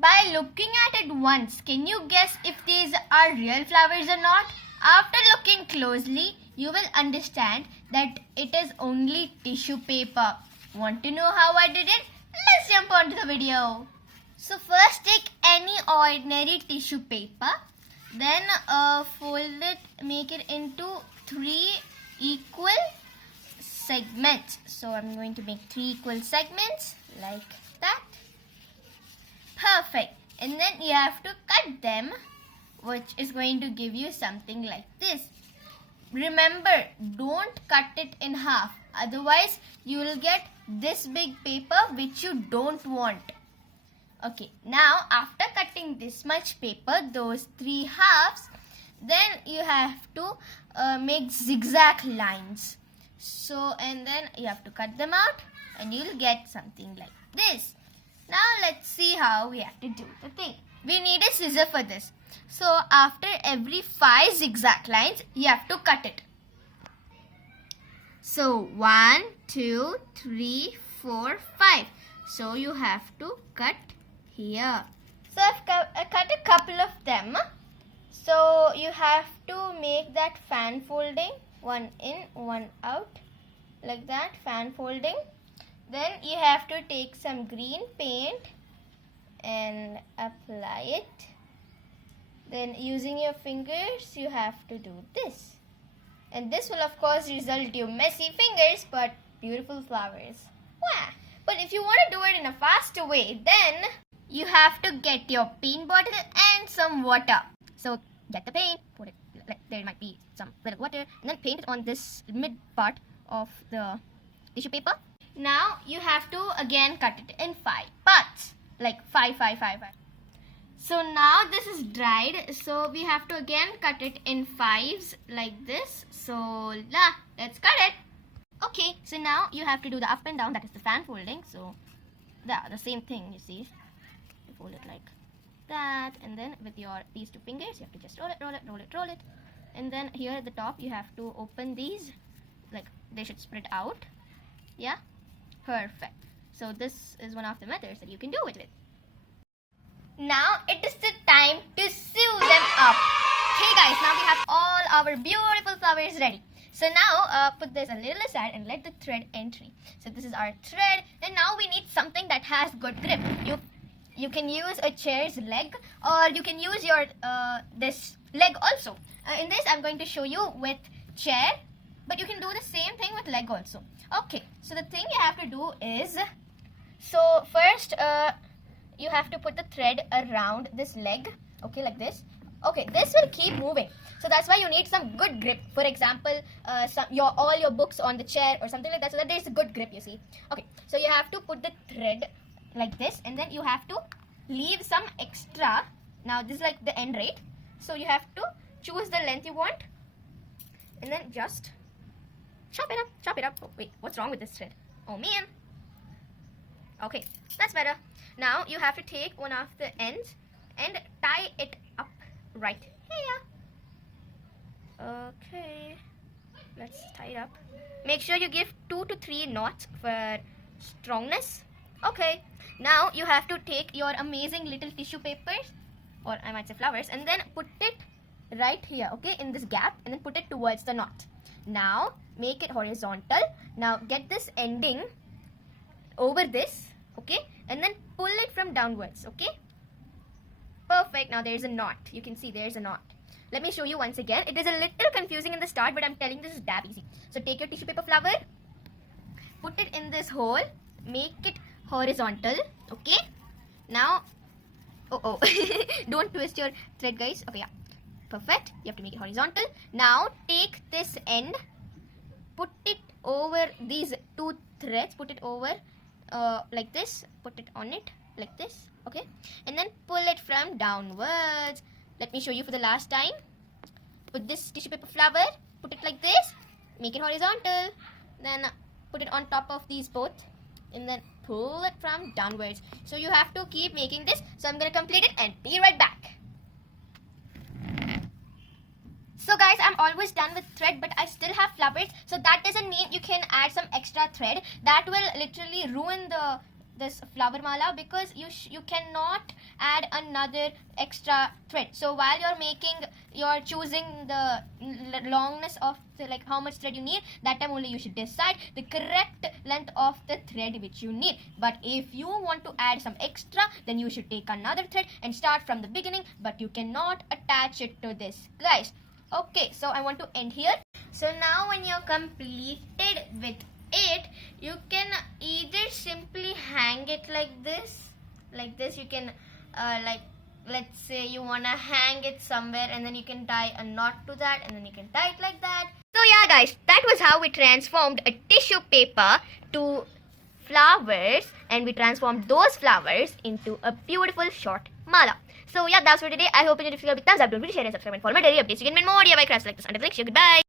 By looking at it once, can you guess if these are real flowers or not? After looking closely, you will understand that it is only tissue paper. Want to know how I did it? Let's jump onto the video. So first take any ordinary tissue paper, then fold it, make it into 3 equal segments. So I'm going to make 3 equal segments like that. Perfect. And then you have to cut them, which is going to give you something like this. Remember, don't cut it in half. Otherwise, you will get this big paper which you don't want. Okay, now after cutting this much paper, those 3 halves, then you have to make zigzag lines. So, and then you have to cut them out and you'll get something like this. Now let's see how we have to do the thing. We need a scissor for this. So after every 5 zigzag lines, you have to cut it. So 1, 2, 3, 4, 5. So you have to cut here. So I've cut a couple of them. So you have to make that fan folding. One in, one out. Like that, fan folding. Then you have to take some green paint and apply it. Then using your fingers, you have to do this. And this will of course result you messy fingers but beautiful flowers. Wow. But if you want to do it in a faster way, then you have to get your paint bottle and some water. So get the paint, put it, like there might be some little water, and then paint it on this mid part of the tissue paper. Now you have to again cut it in 5 parts, like 5. So now this is dried, so we have to again cut it in 5s like this. So let's cut it. Okay, so now you have to do the up and down, that is the fan folding. So the same thing, you see. You fold it like that, and then with these 2 fingers you have to just roll it. And then here at the top you have to open these, like they should spread out. Yeah, perfect. So this is one of the methods that you can do it with. Now it is the time to sew them up. Okay guys, now we have all our beautiful flowers ready. So now put this a little aside and let the thread enter. So this is our thread, and now we need something that has good grip. You can use a chair's leg, or you can use your this leg also. In this I'm going to show you with chair, but you can do the same thing with leg also. Okay, so the thing you have to do is, so first you have to put the thread around this leg, okay, like this. Okay, this will keep moving, so that's why you need some good grip. For example, all your books on the chair or something like that, so that there's a good grip, you see. Okay, so you have to put the thread like this, and then you have to leave some extra. Now this is like the end, right? So you have to choose the length you want, and then just chop it up. Oh wait, what's wrong with this thread? Oh man. Okay, that's better. Now you have to take one of the ends and tie it up right here. Okay, let's tie it up. Make sure you give 2 to 3 knots for strongness. Okay, now you have to take your amazing little tissue papers, or I might say flowers, and then put it right here, okay, in this gap, and then put it towards the knot. Now make it horizontal. Now get this ending over this, okay, and then pull it from downwards, okay. Perfect. Now there's a knot. You can see there's a knot. Let me show you once again. It is a little confusing in the start, but I'm telling this is dab easy. So take your tissue paper flower, put it in this hole, make it horizontal, okay. Now don't twist your thread, guys. Okay, yeah, perfect. You have to make it horizontal. Now take this end, put it over these 2 threads, put it over like this, put it on it like this, okay, and then pull it from downwards. Let me show you for the last time. Put this tissue paper flower, put it like this, make it horizontal, then put it on top of these both, and then pull it from downwards. So you have to keep making this. So I'm going to complete it and be right back. So guys, I'm almost done with thread, but I still have flowers. So that doesn't mean you can add some extra thread. That will literally ruin this flower mala, because you cannot add another extra thread. So while you're choosing the longness of the, like how much thread you need, that time only you should decide the correct length of the thread which you need. But if you want to add some extra, then you should take another thread and start from the beginning, but you cannot attach it to this, guys. Okay, so I want to end here. So now when you're completed with it, you can either simply hang it like this. You can like, let's say you want to hang it somewhere, and then you can tie a knot to that, and then you can tie it like that. So yeah guys, that was how we transformed a tissue paper to flowers, and we transformed those flowers into a beautiful short mala. So yeah, that's for today. I hope you enjoyed. If you have a big thumbs up, don't forget to share and subscribe and follow my daily updates. You can get more DIY crafts like this. Until next year, goodbye.